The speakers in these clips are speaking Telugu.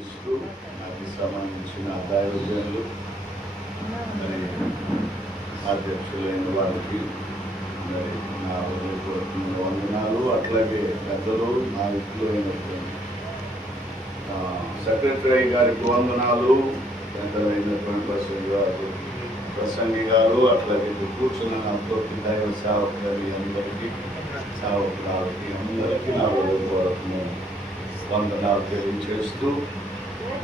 ఇస్తూ నాకు సంబంధించిన దైవజనులు మరి అధ్యక్షులైన వారికి మరి నా హృదయపూర్వకమైన వందనాలు. అట్లాగే పెద్దలు నాయకులైనటువంటి సెక్రటరీ గారికి వందనాలు, పెద్దలైనటువంటి ప్రసంగి గారు, అట్లాగే కూర్చున్న తోటి దైవ సేవకులు అందరికీ సేవకులకి అందరికీ నా హృదయపూర్వకమైన వందనాలు తెలియజేస్తూ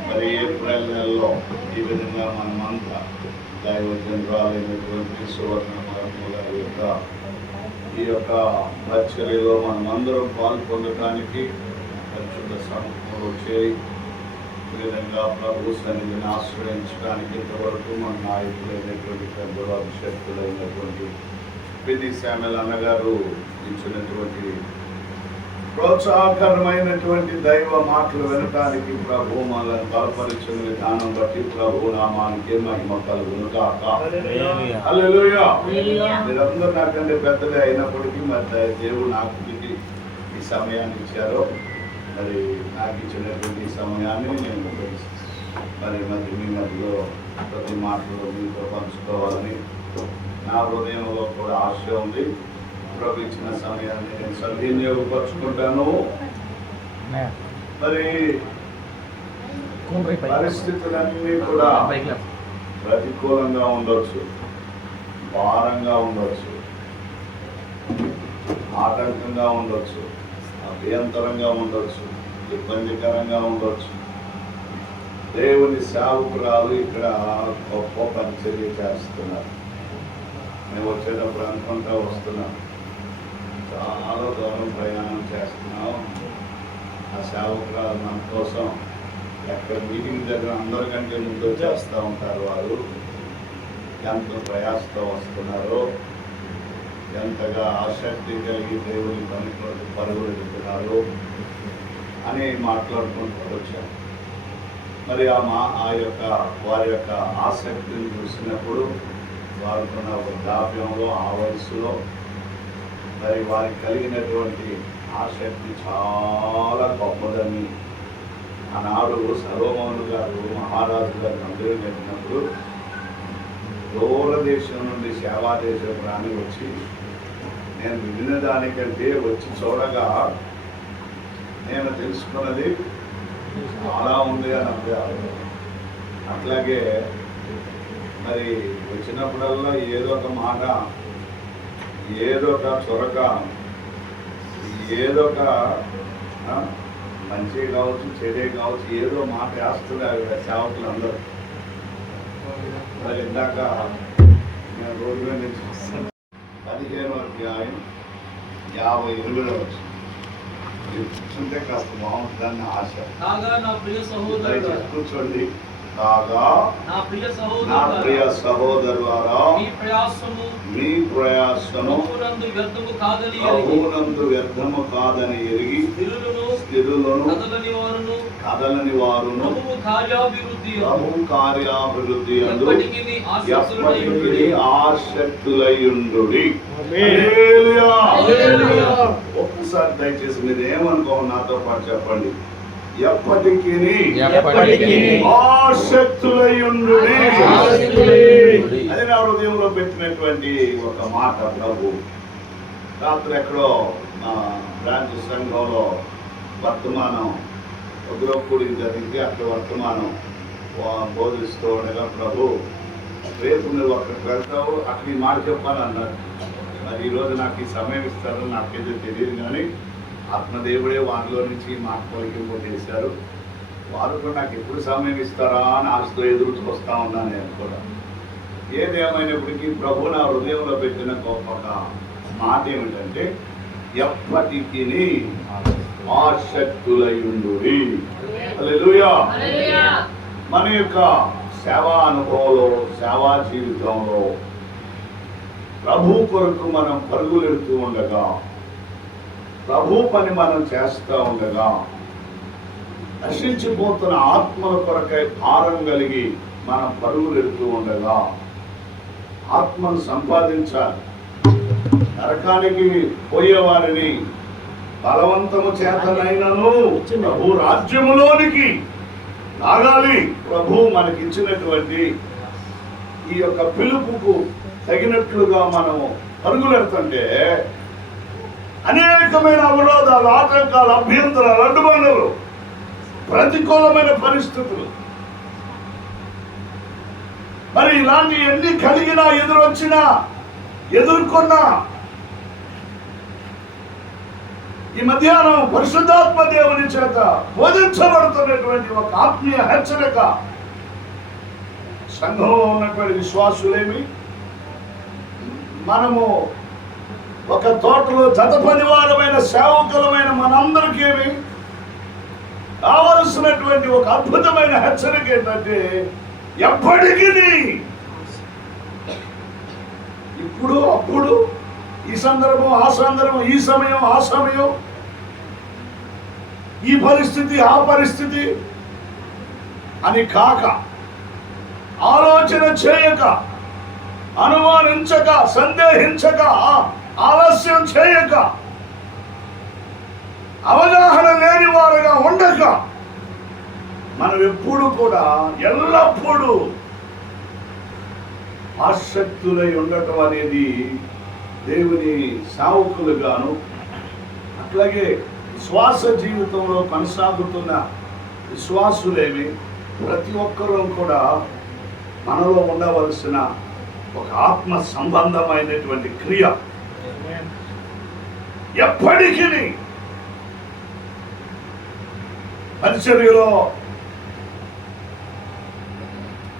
మరి ఏప్రిల్ నెలలో ఈ విధంగా మనమంతా దైవజనురాలైనటువంటి సువర్ణ గారి యొక్క ఈ యొక్క పరిచర్యలో మనమందరం పాల్పొందడానికి పరిశుద్ధ సముఖంలో చేరి ఈ విధంగా ప్రభు సన్నిధిని ఆశ్రయించడానికి ఇంతవరకు మన నాయకులైనటువంటి పెద్దలు అభిషేకులైనటువంటి పిది శామ్యూల్ అన్నగారు ఇచ్చినటువంటి ప్రోత్సాహకరమైనటువంటి దైవ మాటలు వినటానికి ప్రభు మనల్ని బలపరిచిన విధానం బట్టి ప్రభు నామానికి మహిమ కలుగును గాక. హల్లెలూయా. మీరందరూ నాకంటే పెద్దలే అయినప్పటికీ మరి దేవుడు నాకు ఈ సమయాన్ని ఇచ్చారో మరి నాకు ఇచ్చినటువంటి ఈ సమయాన్ని నేను మరి మీ మధ్యలో ప్రతి మాటలో మీతో పంచుకోవాలని నా హృదయంలో కూడా ఆశ ఉంది. ప్రభు ఇచ్చిన సమయాన్ని నేను సద్వినియోగపరుచుకుంటాను. మరి పరిస్థితులన్నీ కూడా ప్రతికూలంగా ఉండొచ్చు, భారంగా ఉండొచ్చు, ఆటంకంగా ఉండొచ్చు, అభ్యంతరంగా ఉండొచ్చు, ఇబ్బందికరంగా ఉండొచ్చు. దేవుని సేవకురాలు ఇక్కడ గొప్ప పరిచర్య చేస్తున్నారు. మేము వచ్చేటప్పుడు అనుకుంటా వస్తున్నాం, చాలా దూరం ప్రయాణం చేస్తున్నాం. ఆ సేవకురాలు మన కోసం ఎక్కడ మీటింగ్ దగ్గర అందరికంటే ముందు చేస్తూ ఉంటారు. వారు ఎంత ప్రయాసతో వస్తున్నారో, ఎంతగా ఆసక్తి కలిగి దేవుని పనిలో పరుగులు ఎదుగుతున్నారు అని మాట్లాడుకుంటూ వచ్చాం. మరి వారి యొక్క ఆసక్తిని చూసినప్పుడు వారుకున్న వృద్ధాప్యంలో ఆ వయసులో మరి వారికి కలిగినటువంటి ఆసక్తి చాలా గొప్పదని ఆనాడు సర్వమౌను గారు మహారాజు గారు అందరూ పెట్టినప్పుడు దూరదేశం నుండి సేవాదేశం రాని వచ్చి నేను విన్న దానికంటే వచ్చి చూడగా నేను తెలుసుకున్నది చాలా ఉంది అని అన్నారు. అట్లాగే మరి వచ్చినప్పుడల్లా ఏదో ఒక మాట, ఏదో ఒక చొరక, ఏదో ఒక మంచి కావచ్చు చెడే కావచ్చు ఏదో మాట వేస్తున్నారు సేవకులు అందరూ. మరి ఇందాక నేను రోడ్డు మీద నుంచి 15వ అధ్యాయం 58వ వచనం కూర్చుంటే కాస్త బాగుంటుందని ఆశ. కూర్చోండి. కాగా నా ప్రియ సహోదరులారా, మీ ప్రయాసము బహునందు వ్యర్థము కాదని ఎరిగి స్థిరులను కదలని వారును ప్రభు కార్యాభివృద్ధి అందు ఎప్పటికీ ఆసక్తులయ్యుండుడి. ఒక్కసారి దయచేసి మీరు ఏమనుకోవాలి నాతో పాటు చెప్పండి. ఎప్పటికీ ఆసక్తులయ్యుండుడి. అదే నా హృదయంలో పెట్టినటువంటి ఒక మాట ప్రభు. రాత్రి ఎక్కడో మా బ్రాంచ్ సంఘంలో వర్తమానం ఒకరోజు జరిగితే అక్కడ వర్తమానం బోధిస్తూ ఉండగా ప్రభు రేపు నువ్వు అక్కడికి వెళ్తావు, అక్కడ ఈ మాట చెప్పాలి అన్నారు. మరి ఈరోజు నాకు ఈ సమయం ఇస్తారో నాకైతే తెలియదు, కానీ ఆత్మదేవుడే వారిలో నుంచి మాట పలికింపు చేశారు. వారు కూడా నాకు ఎప్పుడు సమయం ఇస్తారా అని ఆశతో ఎదురు చూస్తూ ఉన్నాను. నేను కూడా ఏదేమైనప్పటికీ ప్రభు నా హృదయంలో పెట్టిన గొప్ప మాట ఏమిటంటే ఎప్పటికీ ఆసక్తులయ్యుండుడి. హల్లెలూయా. మన యొక్క సేవా అనుభవంలో, సేవా జీవితంలో ప్రభు కొరకు మనం పరుగులెడుతూ ఉండగా, ప్రభు పని మనం చేస్తూ ఉండగా, నశించిపోతున్న ఆత్మల కొరకై భారం కలిగి మనం పరుగులెడుతూ ఉండగా, ఆత్మను సంపాదించాలి. నరకానికి పోయేవారిని బలవంతము చేతనైనను ప్రభు రాజ్యములోనికి లాగాలి. ప్రభు మనకి ఇచ్చినటువంటి ఈ యొక్క పిలుపుకు తగినట్లుగా మనము పరుగులెడుతుంటే అనేకమైన అవరోధాలు, ఆటంకాలు, అభ్యంతరాలు, అడ్డుబండలు, ప్రతికూలమైన పరిస్థితులు, మరి ఇలాంటి ఎన్ని కలిగినా, ఎదురొచ్చినా, ఎదుర్కొన్నా ఈ మధ్యాహ్నం పరిశుద్ధాత్మ దేవుని చేత బోధించబడుతున్నటువంటి ఒక ఆత్మీయ హెచ్చరిక సంఘంలో ఉన్నటువంటి విశ్వాసులేమి, మనము ఒక తోటలో జత పనివారమైన సేవకులమైన మనందరికీ ఏమి కావలసినటువంటి ఒక అద్భుతమైన హెచ్చరిక ఏంటంటే, ఎప్పటికీ ఇప్పుడు అప్పుడు, ఈ సందర్భం ఆ సందర్భం, ఈ సమయం ఆ సమయం, ఈ పరిస్థితి ఆ పరిస్థితి అని కాక, ఆలోచన చేయక, అనుమానించక, సందేహించక, ఆలస్యం చేయక, అవగాహన లేని వారుగా ఉండక, మనం ఎప్పుడు కూడా ఎల్లప్పుడూ ఆసక్తులై ఉండటం అనేది దేవుని సేవకులుగాను, అట్లాగే విశ్వాస జీవితంలో కొనసాగుతున్న విశ్వాసులేమి ప్రతి ఒక్కరూ కూడా మనలో ఉండవలసిన ఒక ఆత్మ సంబంధమైనటువంటి క్రియ. ఎప్పటికీ పరిచర్యలో,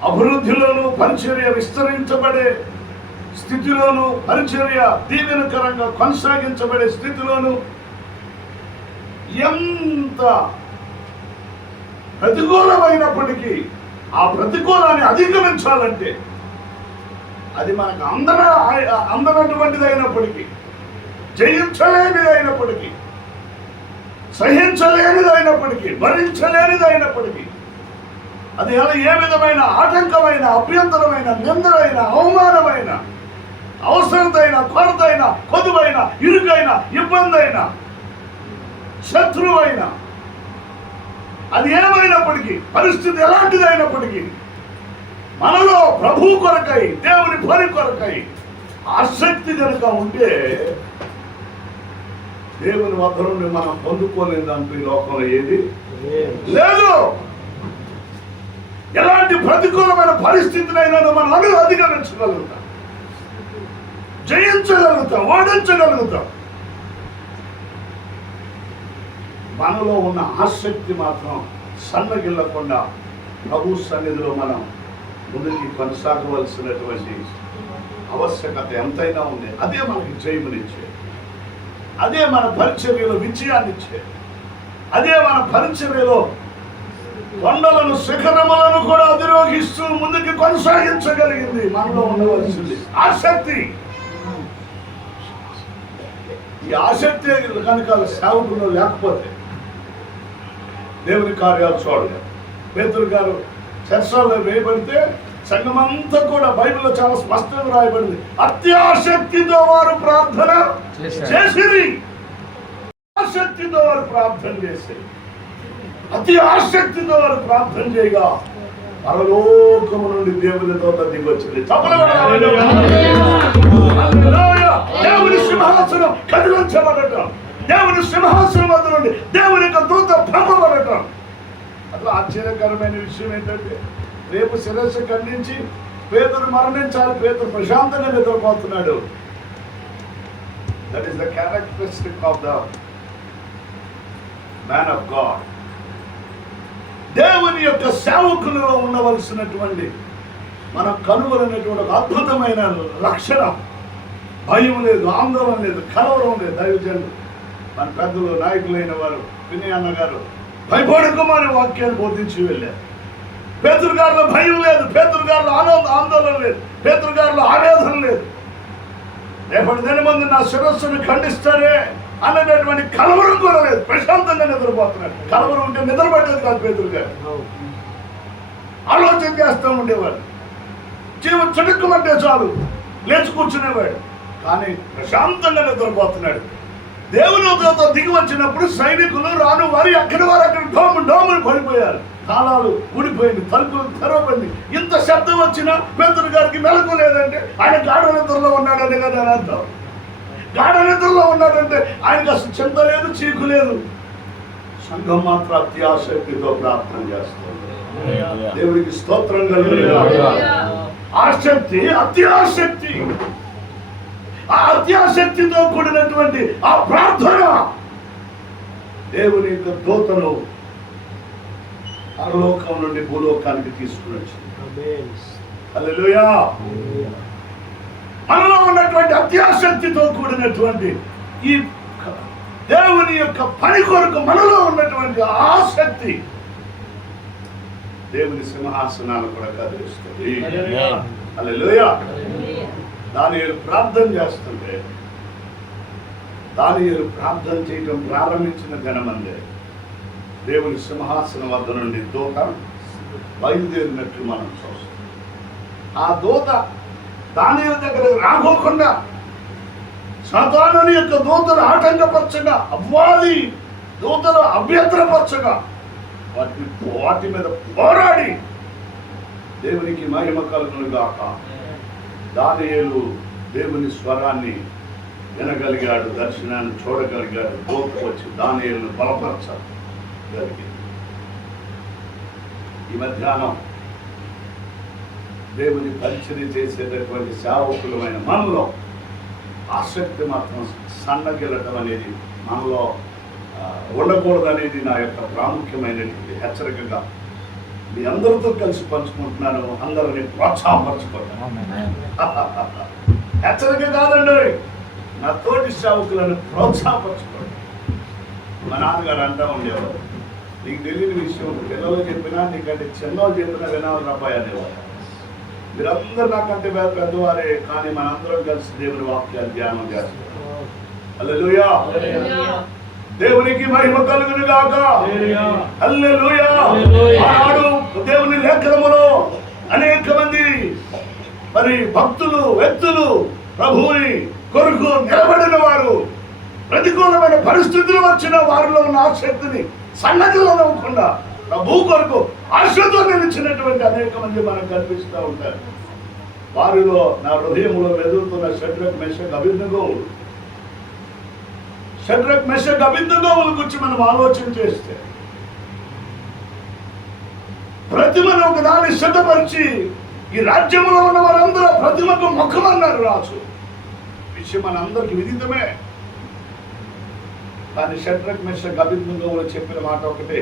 అభివృద్ధిలోను, పరిచర్య విస్తరించబడే స్థితిలోను, పరిచర్య దీవెనకరంగా కొనసాగించబడే స్థితిలోను ఎంత ప్రతికూలమైనప్పటికీ ఆ ప్రతికూలాన్ని అధిగమించాలంటే, అది మనకు అందనటువంటిది అయినప్పటికీ, జయించలేనిది అయినప్పటికీ, సహించలేనిది అయినప్పటికీ, భరించలేనిది అయినప్పటికీ, అది ఏ విధమైన ఆటంకమైన, అభ్యంతరమైన, నిందలైన, అవమానమైన, అవసరతైన, కొరతైన, కొదువైన, ఇరుకైన, ఇబ్బంది అయిన, శత్రువైన, అది ఏమైనప్పటికీ, పరిస్థితి ఎలాంటిది అయినప్పటికీ, మనలో ప్రభు కొరకై, దేవుని పని కొరకై ఆసక్తి కనుక ఉంటే దేవుని వద్ద నుండి మనం పొందుకోలేదంటూ ఈ లోకంలో ఏది లేదు. ఎలాంటి ప్రతికూలమైన పరిస్థితినైనా మనం అధిగమించగలుగుతాం, జయించగలుగుతాం, ఓడించగలుగుతాం. మనలో ఉన్న ఆసక్తి మాత్రం సన్నగిల్లకుండా ప్రభు సన్నిధిలో మనం ముందుకి కొనసాగవలసినటువంటి ఆవశ్యకత ఎంతైనా ఉంది. అదే మనకి జయమునిచ్చే, అదే మన పరిచర్యలో విజయాన్నిచ్చే, అదే మన పరిచర్యలో కొండలను, శిఖరములను కూడా అధిరోహిస్తూ ముందుకు కొనసాగించగలిగింది. మనలో ఉండవలసింది ఆసక్తి. ఈ ఆసక్తి కనుక సేవకుల్లో లేకపోతే దేవుని కార్యాలు చూడలేదు. పేతురు గారు చర్చల్లో వేయబడితే సంఘమంతా కూడా బైబిల్లో చాలా స్పష్టంగా రాయబడింది, అత్యాసక్తితో వారు ప్రార్థన చేసిరి. ఆసక్తితో వారు ప్రార్థన చేసేది, అతి ఆసక్తితో వారు ప్రార్థన చేయగా పరలోకము నుండి దేవుని దూత దిగొచ్చింది. దేవుని సింహాసనం కదిలించబడటం, దేవుని సింహాసనం వద్ద నుండి దేవుని యొక్క దూత పంపబడటం. అట్లా ఆశ్చర్యకరమైన విషయం ఏంటంటే, రేపు శిరస్సు ఖండించి పేతురు మరణించాలి, పేతురు ప్రశాంతంగా నిద్రపోతున్నాడు. That is the characteristic of the man of God. దేవుని యొక్క సేవకులలో ఉండవలసినటువంటి మనం కనుగొనటువంటి ఒక అద్భుతమైన లక్షణం. భయం లేదు, ఆందోళన లేదు, కలవరం లేదు. దైవజనులు, మన పెద్దలు, నాయకులైన వారు, వినయ్ అన్న గారు భయపడకమని వాక్యాన్ని బోధించి వెళ్ళారు. పేతురు గారిలో భయం లేదు, పేతురు గారిలో ఆందోళన లేదు, పేతురు గారిలో ఆవేదన లేదు. రేపటి దినమందు నా శిరస్సును ఖండిస్తారే అన్నటువంటి కలవరం కూడా లేదు. ప్రశాంతంగా నిద్రపోతున్నాడు. కలవరం ఉంటే నిద్రపడేది కాదు. పేతురు గారు ఆలోచన చేస్తూ ఉండేవాడు. జీవం చిటుక్కుమంటే చాలు లేచి కూర్చునేవాడు. కానీ ప్రశాంతంగా నిద్రపోతున్నాడు. దేవుని దూత దిగి వచ్చినప్పుడు సైనికులు రాను వారి అక్కడి వారు అక్కడ డోములు పడిపోయారు. తాళాలు ఊడిపోయింది, తలుపులు తెరవబడింది. ఇంత శబ్దం వచ్చినా పేతురు గారికి మెలకు లేదంటే ఆయన గాఢ నిద్రలో ఉన్నాడని కదా అని అర్థం. గాఢ నిద్రలో ఉన్నాడంటే ఆయనకు అసలు చింత లేదు, చీకు లేదు. సంఘం మాత్రం అత్యాసక్తితో ప్రార్థన చేస్తుంది. దేవుడికి స్తోత్రం కలుగునుగాక. ఆసక్తి, అత్యాసక్తి, ఆ అత్యాసక్తితో కూడినటువంటి ఆ ప్రార్థన దేవుని యొక్క దూతను పరలోకం నుండి భూలోకానికి తీసుకుని వచ్చింది. హల్లెలూయా. మనలో ఉన్నటువంటి అత్యాసక్తితో కూడినటువంటి ఈ దేవుని యొక్క పని కొరకు మనలో ఉన్నటువంటి ఆసక్తి దేవుని సింహాసనాన్ని కూడా కదిలిస్తుంది. హల్లెలూయా. దానియేలు ప్రార్థన చేస్తుంటే, దానియేలు ప్రార్థన చేయడం ప్రారంభించిన ఘనమందే దేవుని సింహాసనం వద్ద నుండి దూత బయలుదేరినట్లు మనం చూస్తాం. ఆ దూత దానియేలు దగ్గర రాకోకుండా సాతానుని యొక్క దూతను ఆటంకపరచగా, అపవాది దూతను అభ్యంతరపరచగా వాటి మీద పోరాడి దేవునికి మహిమ కలుగునుగాక. దానియేలు దేవుని స్వరాన్ని వినగలిగాడు, దర్శనాన్ని చూడగలిగాడు. దూత వచ్చి దానియేలును బలపరచగలిగింది. ఈ మధ్యాహ్నం దేవుని పరిచర్య చేసేటటువంటి సేవకులమైన మనలో ఆసక్తి మాత్రం సన్నగిల్లటం అనేది మనలో ఉండకూడదనేది నా యొక్క ప్రాముఖ్యమైనటువంటి హెచ్చరికగా మీ అందరితో కలిసి పంచుకుంటున్నాను. అందరిని ప్రోత్సాహపరచుకుంటాను. హెచ్చరిక కాదండి, నా తోటి సేవకులను ప్రోత్సాహపరచుకోండి. మా నాన్నగారు అంటా ఉండేవారు, నీకు తెలియని విషయం పిల్లలు చెప్పినా, నీకంటే చిన్నలు చెప్పినా వినాలి అబ్బాయి అనేవారు. మీరందరూ నాకంటే పెద్దవారే, కానీ మనందరం కలిసి దేవుని వాక్యాలు ధ్యానం చేస్తాం. హల్లెలూయా. దేవునికి మహిమ కలుగునుగాక. హల్లెలూయా. ఆనాడు దేవుని లేఖనములో అనేక మంది మరి భక్తులు, వ్యక్తులు ప్రభువుని కొరకు నిలబడిన వారు, ప్రతికూలమైన పరిస్థితులు వచ్చిన వారిలో ఉన్న ఆసక్తిని సన్నగిల్లకుండా ప్రభు కొరకు ఆశతో నిలిచినటువంటి అనేక మంది మనకు కనిపిస్తూ ఉంటారు. వారిలో నా హృదయంలో మెదులుతున్న షడ్రక్, మెషక్, అబేద్నెగోవులు. షడ్రక్, మెషక్, అబేద్నెగోవుల గురించి మనం ఆలోచన చేస్తే, ప్రతిమను ఒకదాన్ని సిద్ధపరిచి ఈ రాజ్యంలో ఉన్న వారందరూ ప్రతిమకు మొక్కమన్నారు రాజు. విషయం మనందరికి విదితమే. కానీ షడ్రక్, మెషక్, అబేద్నెగోవులు చెప్పిన మాట ఒకటే,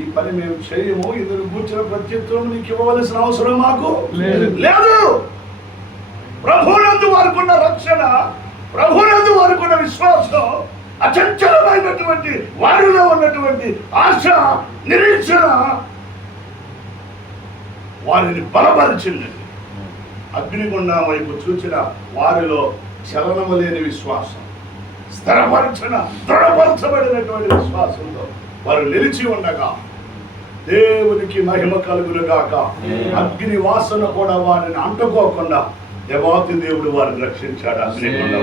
ఈ పని మేము చేయము, ఇందుకు కూర్చున్న ప్రత్యుత్తరం నీకు ఇవ్వవలసిన అవసరం మాకు లేదు. ప్రభునందు వారికున్న రక్షణ, ప్రభునందు వారికున్న విశ్వాసం, అచంచలమైనటువంటి వారిలో ఉన్నటువంటి ఆశ, నిరీక్షణ వారిని బలపరిచింది. అగ్నిగుండం వైపు చూచిన వారిలో చలనము లేని విశ్వాసం, దృఢపరచబడినటువంటి విశ్వాసంతో వారు నిలిచి ఉండగా దేవునికి మహిమ కలుగునుగాక. అగ్ని వాసన కూడా వారిని అంటుకోకుండా దేవాతి దేవుడు వారిని రక్షించాడు. అగ్నిగుండం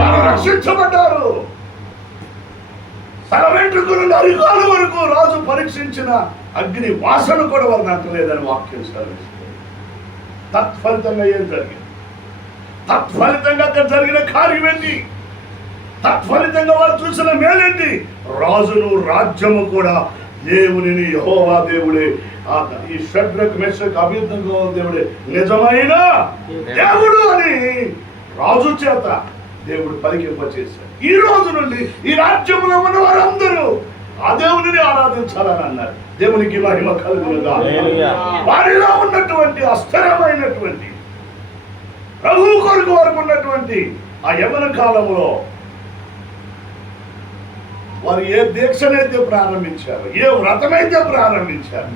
వారు రక్షించబడ్డారు. తల వెంట్రుక నుండి అరికాలు వరకు రాజు పరీక్షించిన అగ్ని వాసన కూడా వారిని అంటలేదని వాక్యం సెలవిస్తుంది. తత్ఫలితంగా ఏం జరిగింది? తత్ఫలితంగా అక్కడ జరిగిన కార్యం ఏంటి? తత్ఫలితంగా వారు చూసిన మేలేంటి? రాజును, రాజ్యము కూడా దేవుని యెహోవా దేవుడే. ఈ షడ్రక్, మెషక్, అబేద్నెగో దేవుడే నిజమైన దేవుడు అని రాజు చేత దేవుడు పలికింపచేశాడు. ఈ రోజు నుండి ఈ రాజ్యంలో ఉన్న వారందరూ ఆ దేవుడిని ఆరాధించాలని అన్నారు. దేవునికి మహిమ కలుగునుగాక. వారిలో ఉన్నటువంటి అస్థిరమైనటువంటి ప్రభువు కొరకు వారికి ఉన్నటువంటి ఆ యవ్వన కాలంలో వారు ఏ దీక్షనైతే ప్రారంభించారు, ఏ వ్రతమైతే ప్రారంభించారు,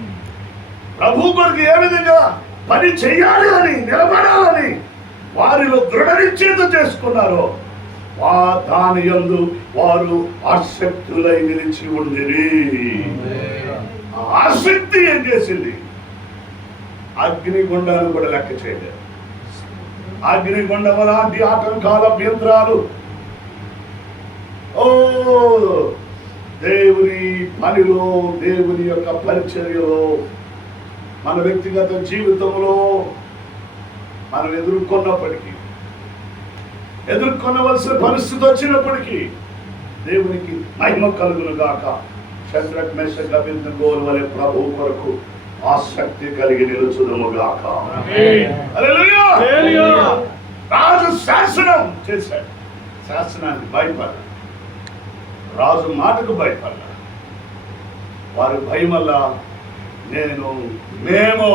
ప్రభు కొరకు ఏ విధంగా పని చెయ్యాలి అని, నిలబడాలని వారిలో దృఢ నిశ్చయిత చేసుకున్నారో దాని యందు వారు ఆసక్తులై నిలిచి ఉండిరి. ఆ ఆసక్తి ఏం చేసింది? అగ్నిగుండాన్ని కూడా లెక్క చేయలేదు. అగ్నిగుండం లాంటి ఆటంకాల అభ్యంతరాలు దేవుని పనిలో, దేవుని యొక్క పరిచర్యలో, మన వ్యక్తిగత జీవితంలో మనం ఎదుర్కొనవలసిన పరిస్థితి వచ్చినప్పటికీ దేవునికి మహిమ కలుగును గాక. షద్రక్ మేషక్ అబేద్నెగోల వలె ప్రభువు కొరకు ఆసక్తి కలిగి నిలుచుదము గాక. హల్లెలూయా. రాజు శాసనం చేశాడు, శాసనానికి భయపడ్డాడు, రాజు మాటకు భయపడ్డాడు. వారి భయం వల్ల మేము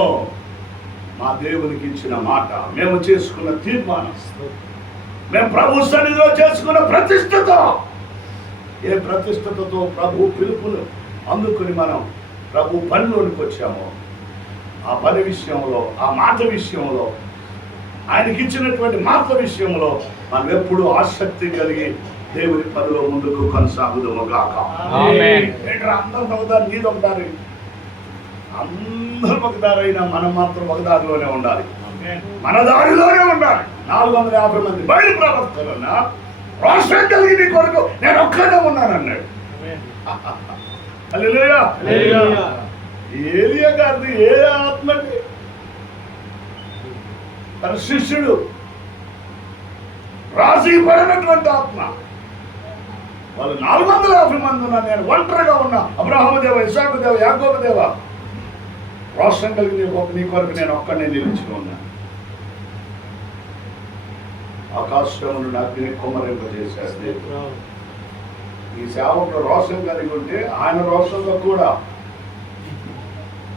మా దేవునికి ఇచ్చిన మాట, మేము చేసుకున్న తీర్మానం, మేము ప్రభు సన్నిధిలో చేసుకున్న ప్రతిష్టత, ఏ ప్రతిష్టతతో ప్రభు పిలుపును అందుకుని మనం ప్రభు పనిలోనికి వచ్చామో, ఆ పని విషయంలో, ఆ మాట విషయంలో, ఆయనకి ఇచ్చినటువంటి మాట విషయంలో మనం ఎప్పుడు ఆసక్తి కలిగి దేవుని పనిలో ముందుకు కొనసాగుదాము గాక. అందరూ ఒకదారి, నీది ఒకదారి, అందరూ ఒకదారైనా మనం మాత్రం ఒకదారిలోనే ఉండాలి, మన దారిలోనే ఉండాలి. 450 మంది బయలు ప్రవక్తలన్న రోషం కలిగి నీ కొరకు నేను ఒక్కడే ఉన్నానన్నాడు. హల్లెలూయా. ఏలియా గారిది ఏ ఆత్మండి? తన శిష్యుడు రాజీ పడినటువంటి ఆత్మ. వాళ్ళు 450 మంది ఉన్నా, నేను ఒంటరిగా ఉన్నా. అబ్రహాము దేవ, ఇస్సాకు దేవ, యాకోబు దేవ, రోషం కలిగి నీ కొరకు నేను ఒక్కడే నిలిచి ఉన్నా. ఆకాశమును అగ్ని కుమ్మరింపజేశాడు. ఈ సేవకుడు రోషం కలిగి ఉంటే ఆయన రోషంలో కూడా,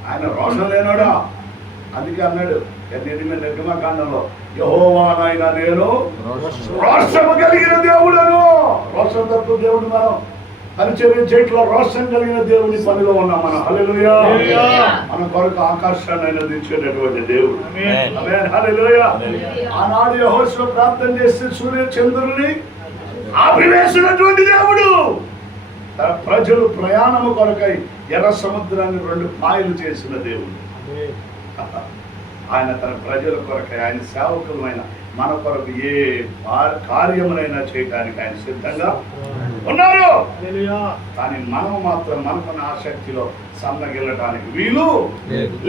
ఆయన రోషం లేనాడా? అందుకే అన్నాడు నిర్గమకాండంలో, యెహోవానైన నేను రోషము కలిగిన దేవుడను. రోషం తక్కువ దేవుడు మనం పరిచర్య చేయట్లో రోషం కలిగిన దేవుని పనిలో ఉన్నాం మనం. హల్లెలూయా. మన కొరకు ఆకాశాన్ని అనుదించేటటువంటి దేవుడు. ఆమేన్. హల్లెలూయా. ఆనాడు యెహోషువ ప్రార్థన చేస్తే సూర్య చంద్రుని ఆపివేసినటువంటి దేవుడు తన ప్రజలు ప్రయాణము కొరకై ఎర్ర సముద్రాన్ని 2 పాయలు చేసిన దేవుడు. ఆయన తన ప్రజల కొరకై, ఆయన సేవకులమైన మన కొరకు ఏ కార్యములైనా చేయడానికి ఆయన సిద్ధంగా ఉన్నారు. కానీ మనం మాత్రం మనకున్న ఆసక్తిలో సన్నగిల్లటానికి వీలు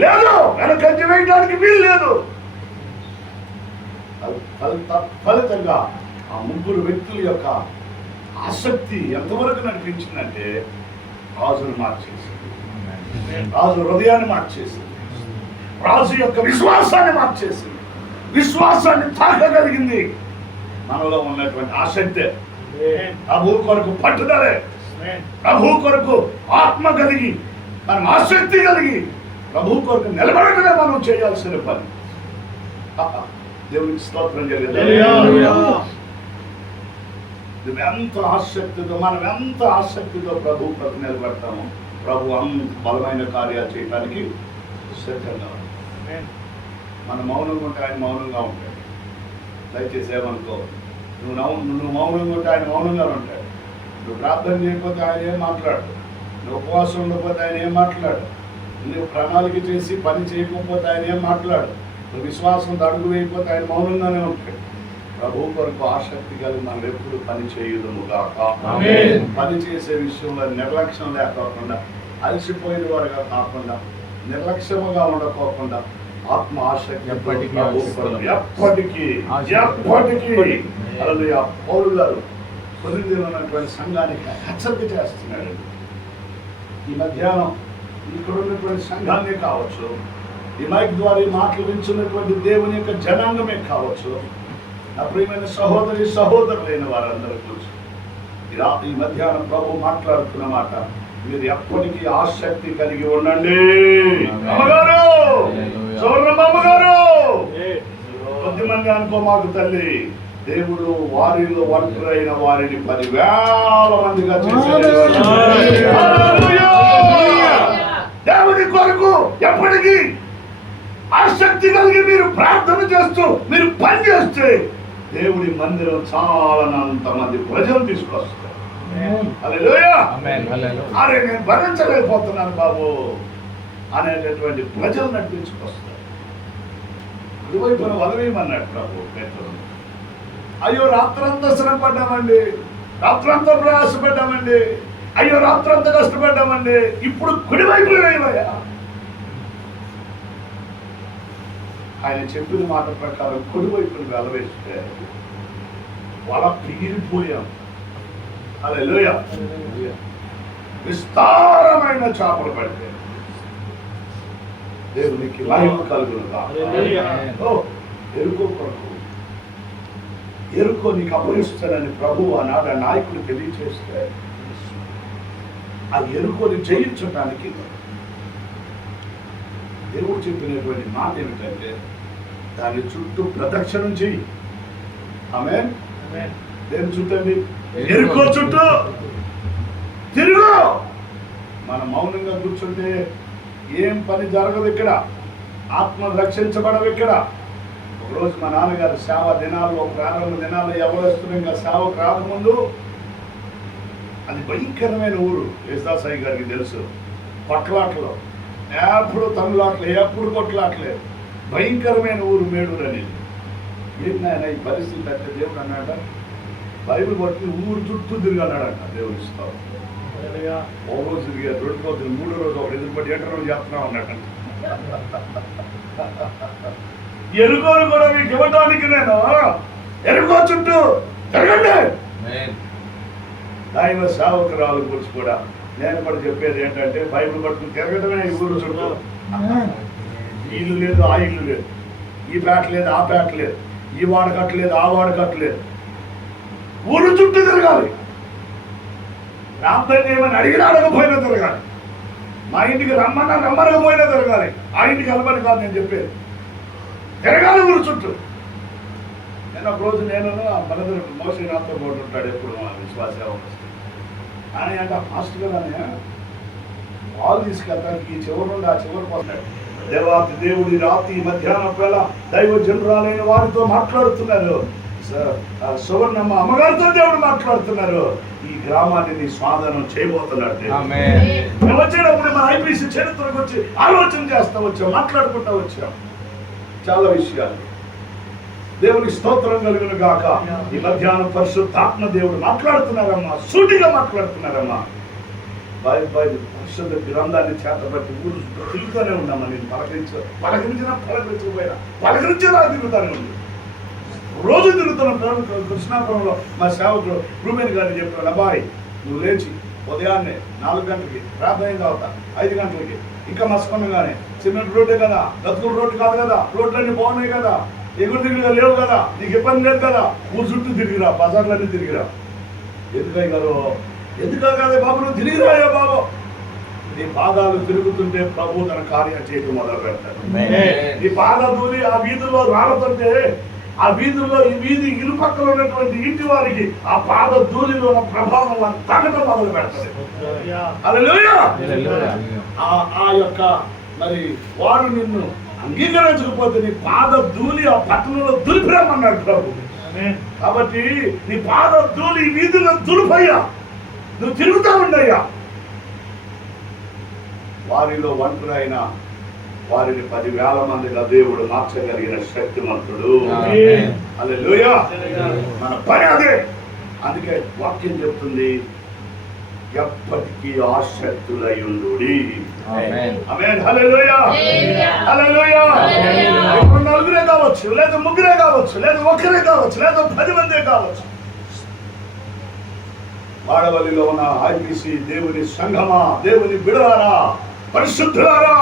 లేదు, వెనకంజ వేయడానికి వీలు లేదు. ఫలితంగా ఆ 3 వ్యక్తుల యొక్క ఆసక్తి ఎంతవరకు నడిపించిందంటే రాజును మార్చేసింది, రాజు హృదయాన్ని మార్చేసింది, రాజు యొక్క విశ్వాసాన్ని మార్చేసింది, విశ్వాసాన్ని తాకగలిగింది. మనలో ఉన్నటువంటి ఆసక్తి, ప్రభు కొరకు పట్టుదలే, ప్రభు కొరకు ఆత్మ కలిగి, మనం ఆసక్తి కలిగి ప్రభు కొరకు నిలబడటమే మనం చేయాల్సిన పని. దేవునికి స్తోత్రం జరిగింది. ఎంత ఆసక్తితో, మనం ఎంత ఆసక్తితో ప్రభు కొరకు నిలబడతామో ప్రభు అంత బలమైన కార్యాలు చేయడానికి సిద్ధంగా. మన మౌనంగా ఉంటే ఆయన మౌనంగా ఉంటాడు. దయచేసి ఏమనుకో, నువ్వు మౌనంగా ఉంటే ఆయన మౌనంగా ఉంటాడు. నువ్వు ప్రార్థన చేయకపోతే ఆయన ఏం మాట్లాడు, నువ్వు ఉపవాసం ఉండకపోతే ఆయన ఏం మాట్లాడు, నువ్వు ప్రణాళిక చేసి పని చేయకపోతే ఆయన ఏం మాట్లాడు, నువ్వు విశ్వాసం అడుగు వేయకపోతే ఆయన మౌనంగానే ఉంటాడు. ప్రభు కొరకు ఆసక్తి కలిగి మనం ఎప్పుడు పని చేయుదుము గాక. పని చేసే విషయంలో నిర్లక్ష్యం లేకోకుండా, అలసిపోయిన వారుగా కాకుండా, నిర్లక్ష్యముగా ఉండకోకుండా ఆత్మ ఆసక్తి ఎప్పటికీ పౌలు గారు కొరింథీలో ఉన్నటువంటి సంఘానికి హెచ్చరిక చేస్తున్నాడు. ఈ మధ్యాహ్నం ఇక్కడ ఉన్నటువంటి సంఘాన్ని కావచ్చు, ఈ మైక్ ద్వారా ఈ మాటలు వింటున్నటువంటి దేవుని యొక్క జనాంగమే కావచ్చు, నా ప్రియమైన సహోదరులైన వారందరూ కూర్చు ఈ మధ్యాహ్నం ప్రభు మాట్లాడుతున్న మాట, మీరు ఎప్పటికీ ఆసక్తి కలిగి ఉండండి. అమ్మగారు, సౌర్ణమ్మగారు, కొద్దిమంది అనుకో మాకు తల్లి, దేవుడు వారిలో ఒంటరైన వారిని 10,000 మందిగా చేశాడు. దేవుని కొరకు ఎప్పటికీ ఆసక్తి కలిగి మీరు ప్రార్థన చేస్తూ మీరు పని చేస్తే దేవుడి మందిరం చాలానంత మంది ప్రజలు తీసుకొస్తారు. అరే నేను భరించలేకపోతున్నాను బాబు అనేటటువంటి ప్రజలు నడిపించుకొస్తారు. ఇటువైపున వదవేయమన్నాడు ప్రభు పేతురును. అయ్యో రాత్రంతా శ్రమ పడ్డామండి, రాత్రంతా ప్రయాసపడ్డామండి, అయ్యో రాత్రంతా కష్టపడ్డామండి, ఇప్పుడు కుడివైపు వేయవయ్యా. ఆయన చెప్పిన మాట ప్రకారం కుడివైపును వెలవేస్తే వల పిగిలిపోయాం. హల్లెలూయా. విస్తారమైన చేపలు పడితే దేవునికి మహిమ కలుగును గాక. ఎరుకో నీకు అప్పగిస్తానని ప్రభువు ఆనాడు ఆ నాయకుడు తెలియచేస్తే ఆ ఎరుకోని జయించడానికి దేవుడు చెప్పినటువంటి మాట ఏమిటంటే దాని చుట్టూ ప్రదక్షిణం చెయ్యి. ఆమేన్. దేని చుట్టూ అండి? ఎరుకో చుట్టూ తిరుగు. మనం మౌనంగా కూర్చుంటే ఏం పని జరగదు ఇక్కడ, ఆత్మ రక్షించబడవు ఇక్కడ. ఒకరోజు మా నాన్నగారు సేవ దినాల్లో, ప్రారంభ దినాల్లో ఎవరేస్తున్నాం సేవకు రాకముందు, అది భయంకరమైన ఊరు. యేసుదాసయ్య గారికి తెలుసు. కొట్లాట్లు, ఎప్పుడు తమిళాట్లు, ఎప్పుడు కొట్లాట్లేదు. భయంకరమైన ఊరు మేడూరు అనేది. ఏంటి నాయన ఈ పరిస్థితి అంటే దేవుడు అన్నాడ, బైబిల్ పట్టుకుని ఊరు చుట్టూ తిరిగన్నాడంట. దేవుడు ఇస్తాం. ఓ రోజు తిరిగారు, 2 రోజులు, 3వ రోజు ఒక ఎదురుపడి 7వ రోజు చేస్తున్నా ఉన్నాడంట. ఎరుకోను కూడా మీకు ఇవ్వడానికి నేను ఎరుకో చుట్టూ తిరగండి. దైవ సేవకురాలు గురించి కూడా నేను కూడా చెప్పేది ఏంటంటే బైబిల్ పట్టుకుని తిరగటమే ఈ ఊరు చుట్టూ. ఈ ఇల్లు లేదు, ఆ ఇల్లు లేదు, ఈ పేట లేదు, ఆ పేట లేదు, ఈ వాడకట్లేదు, ఆ వాడకట్లేదు, ఊరు చుట్టూ తిరగాలి. రాబోయే ఏమని అడిగినా అడగపోయినా తిరగాలి. మా ఇంటికి రమ్మనకపోయినా తిరగాలి. ఆ ఇంటికి వెళ్ళమని కాదు నేను చెప్పేది, తిరగాలి ఊరు చుట్టూ. నేను ఒక రోజు నేను మనదరు మోసి నాతో పాటు ఉంటాడు ఎప్పుడు మా విశ్వాస అని అంటే ఫాస్ట్ కదా వాళ్ళు తీసుకెళ్తానికి ఈ చివరి నుండి ఆ చివరికి వస్తాడు. దేవాతి దేవుడి రాత్రి మధ్యాహ్నం వేళ దైవ జనురాలైన వారితో మాట్లాడుతున్నారు. సువర్ణమ్మ అమ్మగారితో దేవుడు మాట్లాడుతున్నారు. ఈ గ్రామాన్ని నీ స్వాధీనం చేయబోతున్నాడు. మేము వచ్చేటప్పుడు మన ఐపీసీ చరిత్రకు వచ్చి ఆలోచన చేస్తా వచ్చాం, మాట్లాడుకుంటా వచ్చాం చాలా విషయాలు. దేవునికి స్తోత్రం కలుగును గాక. ఈ మధ్యాహ్నం పరిశుద్ధాత్మ దేవుడు మాట్లాడుతున్నారమ్మా, సూటిగా మాట్లాడుతున్నారమ్మా. పరిశుద్ధ గ్రంథాన్ని చేతబట్టి ఊరు తిరుగుతూనే ఉన్నామా. నేను పలకరించినా తిరుగుతానే ఉంది. రోజు తిరుగుతున్నాం. కృష్ణాపురంలో మా సేవకుడు రూమేన్ గారిని చెప్పాడు, అబ్బాయి నువ్వు లేచి ఉదయాన్నే 4 గంటలకి ప్రార్థన తర్వాత 5 గంటలకి ఇంకా మస్కొండగానే సిమెంట్ రోడ్డే కదా, గతుకుల రోడ్డు కాదు కదా, రోడ్లన్నీ బాగున్నాయి కదా, ఎగురు తిరిగిగా లేవు కదా, నీకు ఇబ్బంది లేదు కదా, ఊరు చుట్టూ తిరిగిరా, బజార్లన్నీ తిరిగిరా. ఎందుకయ్య గారు? ఎందుకా కాదే బాబు, నువ్వు తిరిగిరాయా బాబు. నీ పాదాలు తిరుగుతుంటే ప్రభు తన కార్యం చేయడం మొదలు పెడతాడు. నీ పాద దూరి ఆ వీధుల్లో రాలుతుంటే ఆ వీధుల్లో ఈ వీధి ఇరుపక్కల ఉన్నటువంటి ఇంటి వారికి ఆ పాద ధూళిలో ఉన్న ప్రభావం తగ్గడం మొదలు పెడతారు. హల్లెలూయా. ఆ యొక్క మరి వారు నిన్ను అంగీకరించకపోతే నీ పాద ధూళి ఆ పట్టణంలో దులిపిరమ్మన్నాడు ప్రభు. కాబట్టి నీ పాద ధూళి వీధుల్లో దులిపయ్యా, నువ్వు తిరుగుతా ఉండయ్యా. వారిలో ఒంటరైన వారిని 10,000 మందిగా దేవుడు మార్చగలిగిన శక్తిమంతుడు. హల్లెలూయా. మన పని అదే. అందుకే వాక్యం చెప్తుంది, ఎప్పటికీ ఆసక్తులై ఉండుడి. ఆమేన్. హల్లెలూయా. హల్లెలూయా. ఇప్పుడు 4 కావచ్చు, లేదా 3 కావచ్చు, లేదా 1 కావచ్చు, లేదా 10 మందే కావచ్చు. వాడవల్లిలో ఉన్న ఐపీసీ దేవుని సంఘమా, దేవుని బిడ్డలారా, పరిశుద్ధులారా,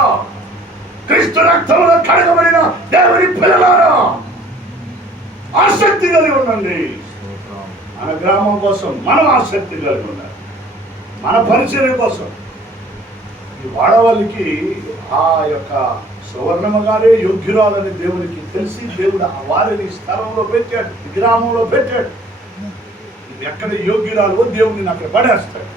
క్రీస్తు రక్తంలో కడగబడిన దేవుని పిల్లలారా, ఆసక్తి కలిగి ఉండండి. మన గ్రామం కోసం మనం ఆసక్తి కలిగి ఉండాలి, మన పరిచర్య కోసం. ఈ వాడవల్లికి ఆ యొక్క సువర్ణమ్మ గారే యోగ్యురాలని దేవునికి తెలిసి దేవుడు వారిని స్థలంలో పెట్టాడు, గ్రామంలో పెట్టాడు. ఎక్కడ యోగ్యురాలు దేవుడిని అక్కడ పడేస్తాడు.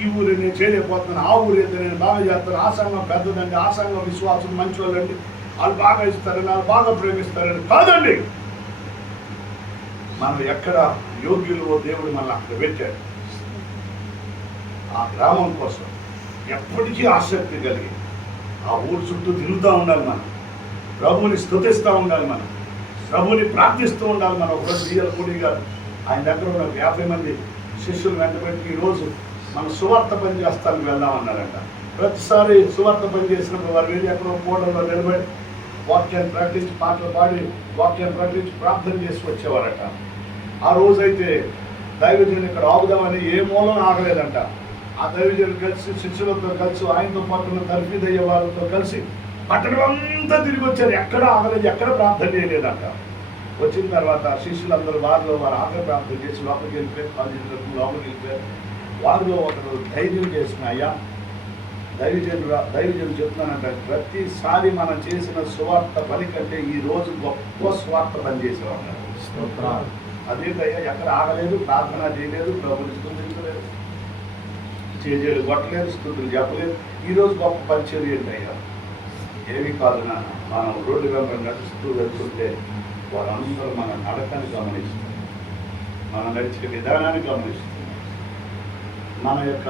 ఈ ఊరు నేను చేయలేకపోతున్నాను, ఆ ఊరు అయితే నేను బాగా చేస్తాను, ఆ సంఘం పెద్దదండి, ఆ సంఘం విశ్వాసం మంచి వాళ్ళండి, వాళ్ళు బాగా ఇస్తారని, వాళ్ళు బాగా ప్రేమిస్తారని కాదండి. మనం ఎక్కడ యోగ్యులు దేవుడు మనల్ని అక్కడ పెట్టాడు. ఆ గ్రామం కోసం ఎప్పటికీ ఆసక్తి కలిగి ఆ ఊరు చుట్టూ తిరుగుతూ ఉండాలి. మనం ప్రభువుని స్తుతిస్తూ ఉండాలి, మనం ప్రభువుని ప్రార్థిస్తూ ఉండాలి. మనం ఒకరోజు రియల్ కూడి గారు ఆయన దగ్గర ఉన్న 50 మంది శిష్యులు వెంటబెట్టి ఈరోజు మన సువార్త పని చేస్తానికి వెళ్దామన్నారంట. ప్రతిసారి సువార్త పని చేసినప్పుడు వారు వెళ్ళి ఎక్కడో కూడల్లో నిలబడి వాక్యాన్ని ప్రకటించి పాటలు పాడి వాక్యాన్ని ప్రకటించి ప్రార్థన చేసి వచ్చేవారట. ఆ రోజైతే దైవజనులు ఇక్కడ ఆగుదామని ఏ మూలం ఆగలేదంట. ఆ దైవజనులు కలిసి శిష్యులతో కలిసి ఆయనతో పాటున్న తర్ఫీదయ్యే వాళ్ళతో కలిసి పట్టణం అంతా తిరిగి వచ్చారు. ఎక్కడ ఆగలేదు, ఎక్కడ ప్రార్థన చేయలేదంట. వచ్చిన తర్వాత శిష్యులందరూ వారిలో వారు ఆఖరి ప్రార్థన చేసి లోపలికి వెళ్ళిపోయారు. లోపలికి వెళ్ళిపోయారు. వారిలో ఒకరు ధైర్యం చేసిన, అయ్యా దైవజనులు చెప్తున్నానంట, ప్రతిసారి మనం చేసిన సువార్త పని కంటే ఈ రోజు గొప్ప సువార్త పని చేసేవారు. అదేంటయ్యా, ఎక్కడ ఆగలేదు, ప్రార్థన చేయలేదు, ప్రభుని స్తుతించలేదు, చేజేలు కొట్టలేదు, స్తుతులు చెప్పలేదు. ఈరోజు గొప్ప పరిచయం ఏంటయ్యా? ఏమీ కాదు నాన్న, మనం రోడ్డు వెంబడి నడుస్తూ వెళ్తుంటే వారందరూ మన నడకని గమనిస్తున్నారు, మన నడిచే విధానాన్ని గమనిస్తున్నారు, మన యొక్క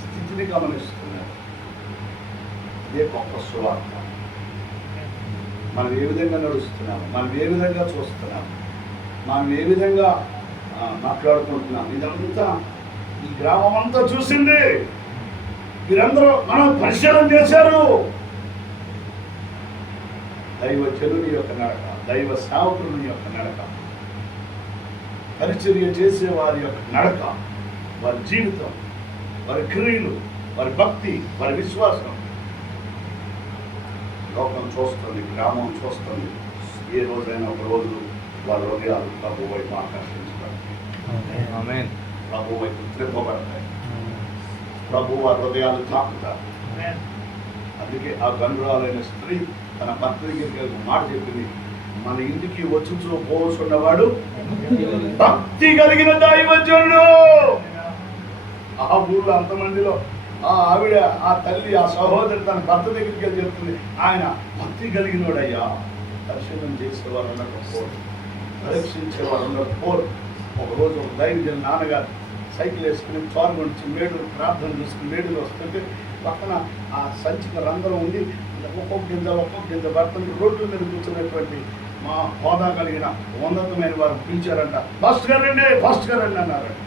స్థితిని గమనిస్తున్నారు. ఇదే గొప్ప సువార్త. మనం ఏ విధంగా నడుస్తున్నాము, మనం ఏ విధంగా చూస్తున్నాము, మనం ఏ విధంగా మాట్లాడుకుంటున్నాం, ఇదంతా ఈ గ్రామం అంతా చూసింది. వీరందరూ మనం పరిశీలన చేశారు. దైవ జనుని యొక్క నడక, దైవ సేవకుని యొక్క నడక, పరిచర్య చేసే వారి యొక్క నడక, వారి జీవితం, వారి క్రియలు, వారి భక్తి, వారి విశ్వాసం లోకం చూస్తుంది, గ్రామం చూస్తుంది. ఏ రోజైనా ఒక రోజు వారి హృదయాలు ప్రభు వైపు ఆకర్షించబడతాయి, ప్రభు వైపు త్రిప్పబడతాయి, ప్రభు వారి హృదయాలు తాకుతారు. అందుకే ఆ గనురాలైన స్త్రీ తన భర్త దగ్గరికి మాట చెప్పింది, మన ఇంటికి వచ్చుచూ పోసున్నవాడు భక్తి కలిగిన దైవజనుడు. ఆ ఊళ్ళో అంతమందిలో ఆ ఆవిడ, ఆ తల్లి, ఆ సహోదరి తన భర్త దగ్గరికి వెళ్ళి చెప్తుంది, ఆయన భక్తి కలిగినోడయ్యా. దర్శనం చేసేవారు ఉండకపోరు, పరీక్షించేవారు ఉండకపోరు. ఒకరోజు ఒక దైవజనుడు నాన్నగారు సైకిల్ వేసుకుని చోరు నుంచి మేడు ప్రార్థన చూసుకుని మేడులు వస్తుంటే పక్కన ఆ సంచిక రంధ్రం ఉంది. ఒక్కొక్క గింజ భర్తను రోడ్ల మీద కూర్చున్నటువంటి మా హోదా కలిగిన ఉన్నతమైన వారు పిలిచారంట. ఫస్ట్ గా రండి అన్నారంట.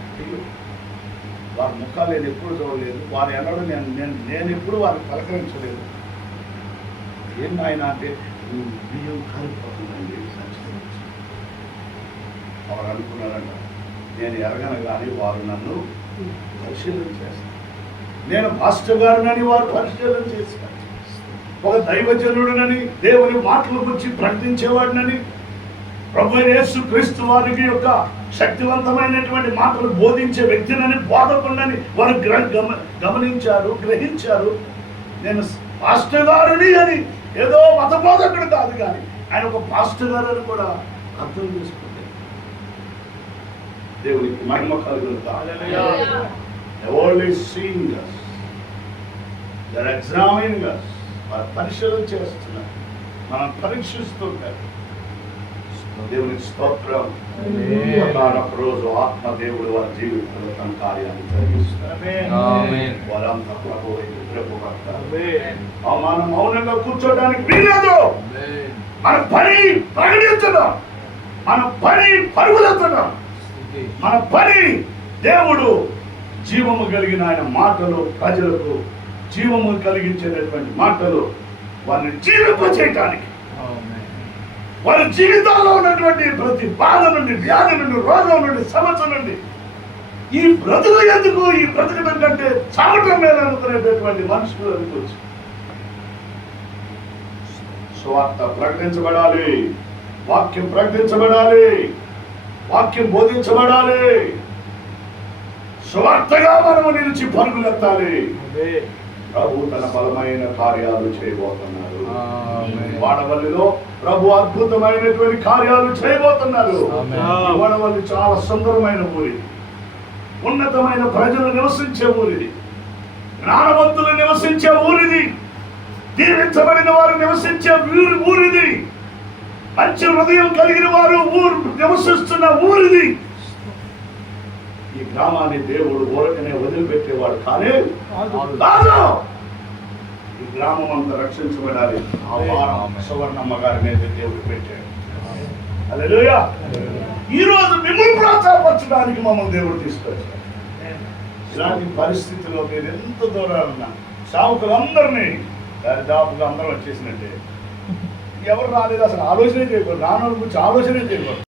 వారి ముఖాలు నేను ఎప్పుడు చూడలేదు, వారు ఎన్నడూ నేను ఎప్పుడు వారిని పలకరించలేదు. ఏం ఆయన అంటే బియ్యం కాలిపోతుందండి సంచిక. వారు అనుకున్నారంట, నేను ఎరగను కానీ వారు నన్ను పరిశీలన చేస్తారు, నేను పాస్టర్ గారునని వారు పరిశీలన చేస్తారు, ఒక దైవజనుడునని, దేవుని మాటల గురించి ప్రకటించేవాడినని, ప్రభు యేసు క్రీస్తు వారికి యొక్క శక్తివంతమైనటువంటి మాటలు బోధించే వ్యక్తినని, బోధకుడని వారు గమనించారు, గ్రహించారు. నేను పాస్టర్ గారుని అని, ఏదో మత బోధకుడు కాదు కానీ ఆయన ఒక పాస్టర్ గారు అని కూడా అర్థం చేసుకుంటారు. దేవునికి మహిమ కలుగుతారు. The world is seeing us. They are examining us. వారు పరిశీలన చేస్తున్నారు, మనం పరీక్షిస్తుంటారు. దేవునికి స్తోత్రం. రోజు ఆత్మ దేవుడు వారి జీవితంలో తన కార్యాన్ని జరిగిస్తారు. వారంతా ప్రభు వైపు త్రిప్పబడతారు. మనం మౌనంగా కూర్చోడానికి వీలేదు. మన పని ప్రకటించడం, మన పని పరుగులెత్తడం, మన పని దేవుడు జీవము కలిగిన ఆయన మాటలు, ప్రజలకు జీవము కలిగించేటటువంటి మాటలు వారిని జీవింపచేయటానికి, వారి జీవితాల్లో ఉన్నటువంటి ప్రతి బాధ నుండి, వ్యాధి నుండి, రోగం నుండి, సమస్య నుండి, ఈ బ్రతుకు ఎందుకు, ఈ బ్రతకడం కంటే చావటం మీద అనుకునేటటువంటి మనుషులు అనుకోవచ్చు. సువార్త ప్రకటించబడాలి, వాక్యం ప్రకటించబడాలి, వాక్యం బోధించబడాలి. సువార్తగా మనము నిలిచి పరుగులెత్తాలి. ప్రభు తన బలమైన కార్యాలు చేయబోతున్నారు. వాడవల్లిలో ప్రభు అద్భుతమైనటువంటి కార్యాలు చేయబోతున్నారు. వాడవల్లి చాలా సుందరమైన ఊరి, ఉన్నతమైన ప్రజలు నివసించే ఊరిది, జ్ఞానవంతులు నివసించే ఊరిది, దీవించబడిన వారు నివసించే ఊరిది, మంచి హృదయం కలిగిన వారు నివసిస్తున్న ఊరిది. ఈ గ్రామాన్ని దేవుడు ఊరకనే వదిలిపెట్టేవాడు కానీ కాదు. ఈ గ్రామం అంతా రక్షించబడాలి. ఆ భారం సువర్ణమ్మ గారి మీద దేవుడు పెట్టాడు. హల్లెలూయా. ఈ రోజు మిమ్మల్ని ప్రోత్సాహపరచడానికి మమ్మల్ని దేవుడు తీసుకొచ్చారు. ఇలాంటి పరిస్థితిలో మీరు ఎంత దూరాలన్నా సావుకులందరినీ దాదాపుగా అందరూ వచ్చేసినట్టే. ఎవరు రాలేదు, అసలు ఆలోచనే చేయకూడదు, రానోళ్ళ గురించి ఆలోచనే చేయకూడదు.